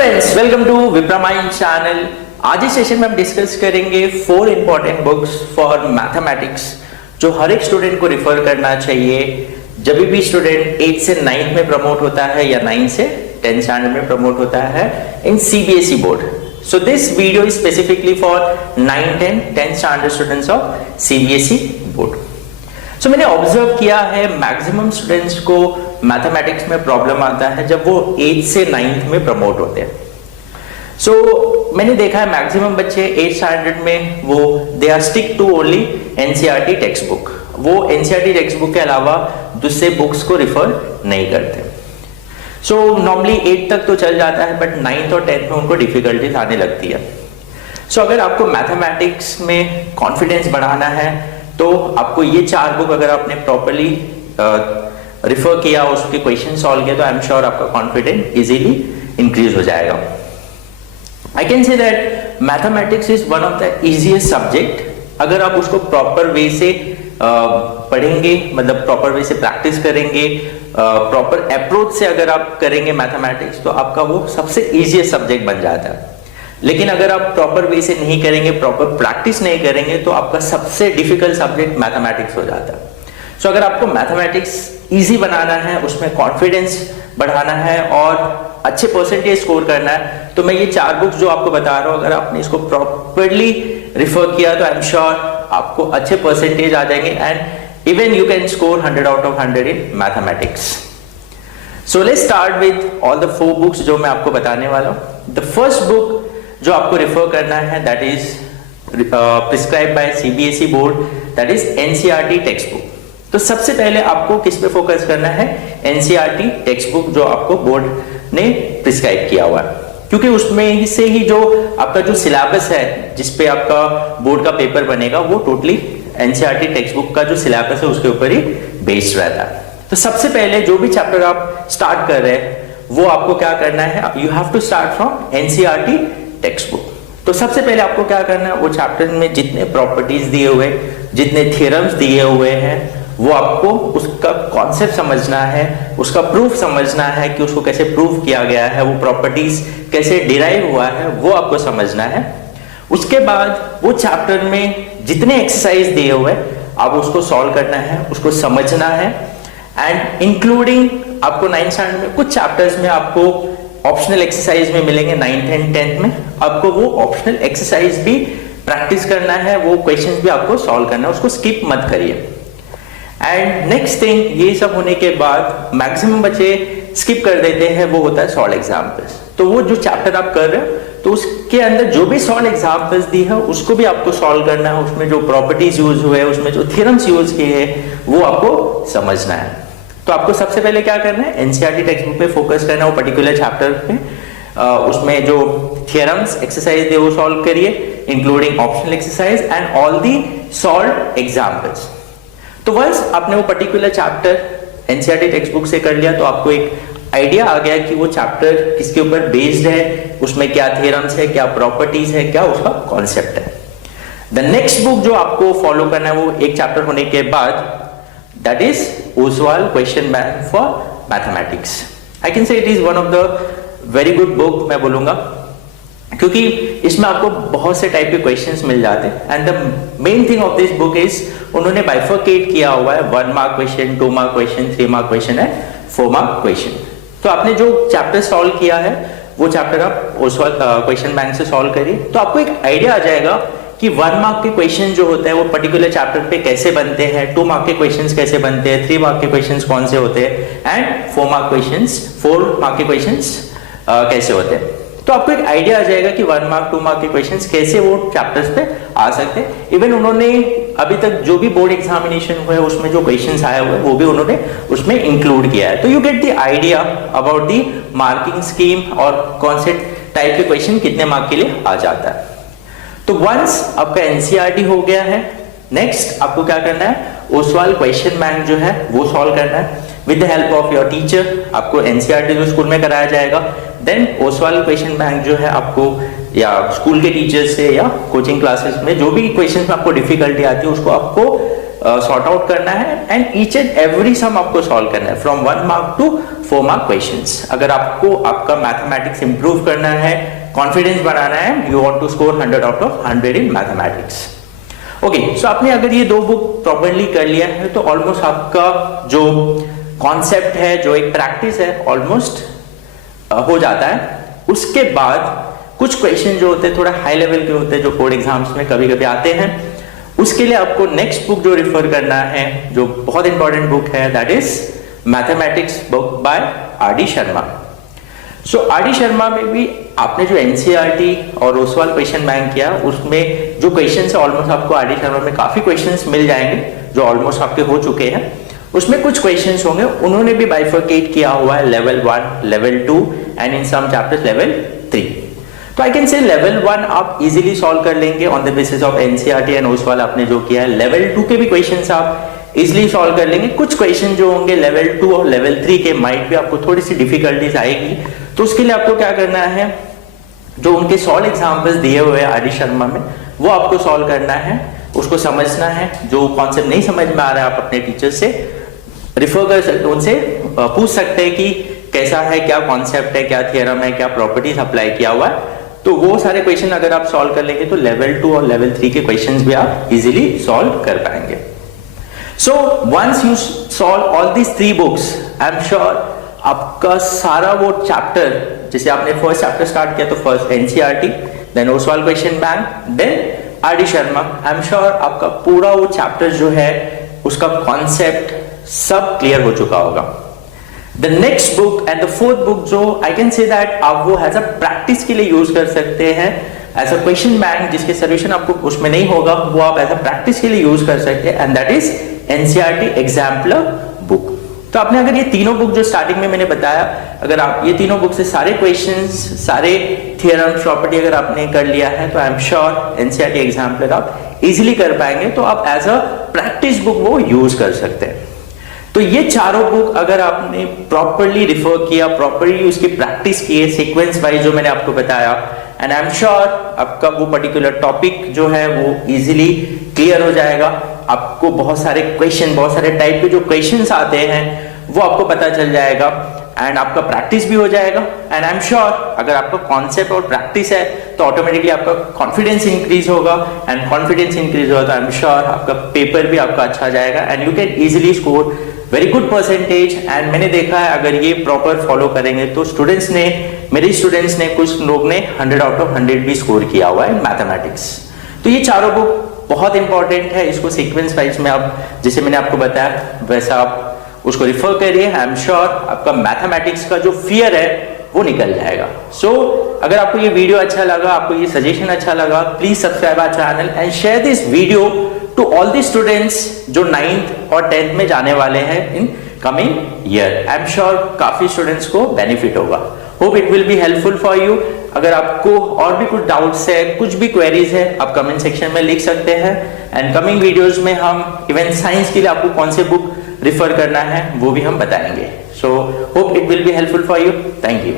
Friends, welcome to Vipramind channel. आज इस session में हम डिस्कस करेंगे 4 इंपॉर्टेंट बुक्स फॉर मैथमेटिक्स जो हर एक स्टूडेंट को रिफर करना चाहिए जब भी स्टूडेंट 8 से 9th में प्रमोट होता है या 9 से 10th स्टैंडर्ड में प्रमोट होता है in CBSE board. So this video is specifically for 9, 10, 10th standard students of CBSE board. So मैंने ऑब्जर्व किया है मैक्सिमम स्टूडेंट्स को मैथमेटिक्स में प्रॉब्लम आता है जब वो 8 से 9th में प्रमोट होते हैं। सो मैंने देखा है मैक्सिमम बच्चे 8th स्टैंडर्ड में वो they are stick to only NCERT text book. वो एनसीईआरटी टेक्स्ट बुक के अलावा दूसरे बुक्स को रिफर नहीं करते। सो नॉर्मली 8 तक तो चल जाता है बट 9th और 10th में उनको डिफिकल्टीज आने लगती है। सो अगर आपको मैथमेटिक्स में कॉन्फिडेंस बढ़ाना है तो आपको ये 4 बुक अगर आपने प्रॉपरली रिफर किया, उसके क्वेश्चन सॉल्व किया तो आई एम श्योर आपका कॉन्फिडेंस इजीली इंक्रीज हो जाएगा। I can say that mathematics is one of the easiest subject. अगर आप उसको प्रॉपर वे से पढ़ेंगे, मतलब प्रॉपर वे से प्रैक्टिस करेंगे, प्रॉपर अप्रोच से अगर आप करेंगे मैथमेटिक्स तो आपका वो सबसे इजीएस्ट सब्जेक्ट बन जाता है। लेकिन अगर आप प्रॉपर वे से नहीं करेंगे, प्रॉपर प्रैक्टिस नहीं करेंगे तो आपका सबसे डिफिकल्ट सब्जेक्ट मैथमेटिक्स हो जाता है। सो अगर आपको मैथमेटिक्स इजी बनाना है, उसमें कॉन्फिडेंस बढ़ाना है और अच्छे परसेंटेज स्कोर करना है तो मैं ये 4 बुक्स जो आपको बता रहा हूं, अगर आपने इसको प्रॉपरली रिफर किया तो आई एम श्योर आपको अच्छे परसेंटेज आ जाएंगे and even you can score 100 out of 100 in mathematics. So let's start with all the 4 books जो मैं आपको बताने वाला हूं। द फर्स्ट बुक जो आपको रिफर करना है that is prescribe by CBSE board, that is NCERT text book. तो सबसे पहले आपको किस पे फोकस करना है? एनसीईआरटी टेक्स्ट बुक जो आपको बोर्ड ने प्रिस्क्राइब किया हुआ है, क्योंकि उसमें से ही जो आपका जो सिलेबस है जिसपे आपका बोर्ड का पेपर बनेगा वो टोटली एनसीईआरटी टेक्स्ट बुक का जो सिलेबस है उसके ऊपर ही बेस्ड रहता है। तो सबसे पहले जो भी चैप्टर आप स्टार्ट कर रहे हैं वो आपको क्या करना है? You have to start from NCERT text book. तो सबसे पहले आपको क्या करना है, वो चैप्टर में जितने प्रॉपर्टीज दिए हुए, जितने थ्योरम्स दिए हुए हैं वो आपको उसका कॉन्सेप्ट समझना है, उसका प्रूफ समझना है कि उसको कैसे प्रूव किया गया है, वो प्रॉपर्टीज कैसे डिराइव हुआ है वो आपको समझना है। उसके बाद वो चैप्टर में जितने एक्सरसाइज दिए हुए आप उसको सॉल्व करना है, उसको समझना है एंड इंक्लूडिंग आपको 9th स्टैंडर्ड में कुछ चैप्टर्स में आपको ऑप्शनल एक्सरसाइज में मिलेंगे 9th एंड 10th में, आपको वो ऑप्शनल एक्सरसाइज भी प्रैक्टिस करना है, वो क्वेश्चंस भी आपको सॉल्व करना है, उसको स्किप मत करिए। एंड नेक्स्ट थिंग, ये सब होने के बाद मैक्सिमम बच्चे स्किप कर देते हैं, वो होता है सॉल्व एग्जाम्पल्स। तो वो जो चैप्टर आप कर रहे हो तो उसके अंदर जो भी सॉल्व एग्जाम्पल्स दी है उसको भी आपको सॉल्व करना है, उसमें जो प्रॉपर्टीज यूज हुए, उसमें जो थ्योरम्स यूज किए हैं वो आपको समझना है। तो आपको सबसे पहले क्या करना है? एनसीईआरटी टेक्स्ट बुक पे फोकस करना है, वो पर्टिकुलर चैप्टर पे उसमें जो थ्योरम्स एक्सरसाइज है वो सॉल्व करिए, including optional exercise and all the solve examples. तो वंस आपने वो particular chapter NCERT text book से कर लिया तो आपको एक आइडिया आ गया कि वो चैप्टर किसके ऊपर बेस्ड है, उसमें क्या थ्योरम्स है, क्या प्रॉपर्टीज है, क्या उसका कॉन्सेप्ट है। द नेक्स्ट बुक जो आपको फॉलो करना है वो एक चैप्टर होने के बाद that is Oswal question bank for mathematics. I can say it is one of the very good book मैं बोलूंगा, क्योंकि इसमें आपको बहुत से टाइप के क्वेश्चंस मिल जाते हैं and the main thing of this book is उन्होंने बाइफरकेट किया हुआ है 1 mark question, 2 mark question, 3 mark question and 4 mark question. तो आपने जो चैप्टर सॉल्व किया है वो चैप्टर आप ओसवाल क्वेश्चन बैंक से सॉल्व करिए तो आपको एक आइडिया आ जाएगा कि 1 मार्क के क्वेश्चन जो होते हैं वो पर्टिकुलर चैप्टर पे कैसे बनते हैं, 2 मार्क के क्वेश्चंस कैसे बनते हैं, 3 मार्क के क्वेश्चंस कौन से होते हैं एंड 4 मार्क के क्वेश्चंस कैसे होते हैं। तो आपको एक आइडिया आ जाएगा कि 1 मार्क 2 मार्क के क्वेश्चंस कैसे वो चैप्टर्स पे आ सकते हैं। इवन उन्होंने अभी तक जो भी बोर्ड एग्जामिनेशन हुए उसमें जो क्वेश्चंस आए हुए वो भी उन्होंने उसमें इंक्लूड किया है। तो you get the idea about the marking scheme और कौन से टाइप के क्वेश्चन कितने मार्क के लिए आ जाता है। तो वंस आपका एनसीईआरटी हो गया है, नेक्स्ट आपको क्या करना है? ओसवाल क्वेश्चन बैंक जो है वो सॉल्व करना है with the help of your teacher. आपको एनसीईआरटी जो स्कूल में कराया जाएगा, देन ओसवाल क्वेश्चन बैंक जो है आपको या स्कूल के टीचर से या कोचिंग क्लासेस में जो भी क्वेश्चंस में आपको डिफिकल्टी आती है उसको आपको सॉर्ट आउट करना है and each and every sum आपको सॉल्व करना है from 1 mark to 4 mark questions. अगर आपको आपका मैथमेटिक्स इंप्रूव करना है, कॉन्फिडेंस बढ़ाना है, you want to score 100 out of 100 in mathematics. Okay, so आपने अगर ये 2 बुक प्रॉपर्ली कर लिया है तो ऑलमोस्ट आपका जो कॉन्सेप्ट है, जो एक प्रैक्टिस है, ऑलमोस्ट हो जाता है। उसके बाद कुछ क्वेश्चन जो होते हैं थोड़ा हाई लेवल के होते हैं, जो बोर्ड एग्जाम्स में कभी कभी आते हैं, उसके लिए आपको नेक्स्ट बुक जो रिफर करना है, जो बहुत इंपॉर्टेंट बुक है, that is mathematics book by RD. Sharma. So RD. Sharma में भी आपने जो एनसीईआरटी और ओसवाल क्वेश्चन बैंक किया, उसमें जो क्वेश्चन है ऑलमोस्ट आपको आर.डी. शर्मा में काफी क्वेश्चंस मिल जाएंगे जो ऑलमोस्ट आपके हो चुके हैं। उसमें कुछ क्वेश्चंस होंगे, उन्होंने भी बाइफरकेट किया हुआ है level 1, level 2 and in some chapters level 3। तो आई कैन से लेवल 1 आप इजीली सॉल्व कर लेंगे on the basis of NCERT and Oswal आपने जो किया है। लेवल 2 के भी क्वेश्चंस आप इजीली सॉल्व कर लेंगे। कुछ क्वेश्चन जो होंगे लेवल 2 और लेवल 3 के माइट भी आपको थोड़ी सी डिफिकल्टीज आएगी, तो उसके लिए आपको क्या करना है, जो उनके सॉल्व एग्जाम्पल्स दिए हुए हैं आर.डी. शर्मा में, वो आपको सॉल्व करना है, उसको समझना है। जो कॉन्सेप्ट नहीं समझ में आ रहा है आप अपने टीचर से रिफर कर सकते, उनसे पूछ सकते हैं कि कैसा है, क्या कॉन्सेप्ट है, क्या थियरम है, क्या प्रॉपर्टीज अप्लाई किया हुआ है। तो वो सारे क्वेश्चन अगर आप सॉल्व कर लेंगे तो लेवल 2 और लेवल 3 के क्वेश्चंस भी आप इजीली सॉल्व कर पाएंगे। So once you solve all these 3 books, I am sure आपका सारा वो चैप्टर, जैसे आपने फर्स्ट चैप्टर स्टार्ट किया तो first NCERT, then Oswaal question bank, then RD. Sharma, I am sure आपका पूरा वो चैप्टर जो है उसका कॉन्सेप्ट सब क्लियर हो चुका होगा। The next book and the fourth book जो आई कैन से दैट आप वो एज अ प्रैक्टिस के लिए यूज कर सकते हैं, एज अ क्वेश्चन बैंक जिसके सोल्यूशन आपको उसमें नहीं होगा, वो आप एज अ प्रैक्टिस के लिए यूज कर सकते हैं, and that is NCERT exemplar book. तो आपने अगर ये तीनों बुक जो स्टार्टिंग में मैंने बताया, अगर आप ये तीनों बुक से सारे क्वेश्चंस, सारे थियरम, प्रॉपर्टी अगर आपने कर लिया है, तो आई एम श्योर एनसीईआरटी एग्जाम्पलर आप इजीली कर पाएंगे। तो आप एज अ प्रैक्टिस बुक वो यूज कर सकते हैं। तो ये चारों बुक अगर आपने प्रॉपरली रिफर किया, प्रॉपरली उसकी प्रैक्टिस की है सीक्वेंस वाइज जो मैंने आपको बताया, एंड आई एम श्योर आपका वो पर्टिकुलर टॉपिक जो है वो इजीली क्लियर हो जाएगा। आपको बहुत सारे क्वेश्चन, बहुत सारे टाइप के जो क्वेश्चंस आते हैं वो आपको पता चल जाएगा, एंड आपका प्रैक्टिस भी हो जाएगा। एंड आई एम श्योर अगर आपका कॉन्सेप्ट और प्रैक्टिस है तो ऑटोमेटिकली आपका कॉन्फिडेंस इंक्रीज होगा, एंड कॉन्फिडेंस इंक्रीज होगा तो आई एम श्योर आपका पेपर भी आपका अच्छा जाएगा, and you can easily score very good percentage. And मैंने देखा है अगर ये प्रॉपर फॉलो करेंगे तो स्टूडेंट्स ने, मेरे स्टूडेंट्स ने, कुछ लोग ने 100 आउट ऑफ 100 भी स्कोर किया हुआ है मैथमेटिक्स। तो ये चारों बुक बहुत इंपॉर्टेंट है, इसको सीक्वेंस वाइज में आप, जैसे मैंने आपको बताया वैसा आप उसको रिफर करिए। आई एम श्योर आपका मैथमेटिक्स का जो फियर है वो निकल जाएगा। सो अगर आपको ये वीडियो अच्छा लगा, आपको ये सजेशन अच्छा लगा, please subscribe our channel and share this video to all the students जो 9th और 10th में जाने वाले हैं in coming year. I am sure काफी स्टूडेंट्स को बेनिफिट होगा। Hope it will be helpful for you. अगर आपको और भी कुछ डाउट्स है, कुछ भी क्वेरीज है, आप कमेंट सेक्शन में लिख सकते हैं, एंड कमिंग वीडियोस में हम इवन साइंस के लिए आपको कौन से बुक रिफर करना है वो भी हम बताएंगे। So hope it will be helpful for you. Thank you.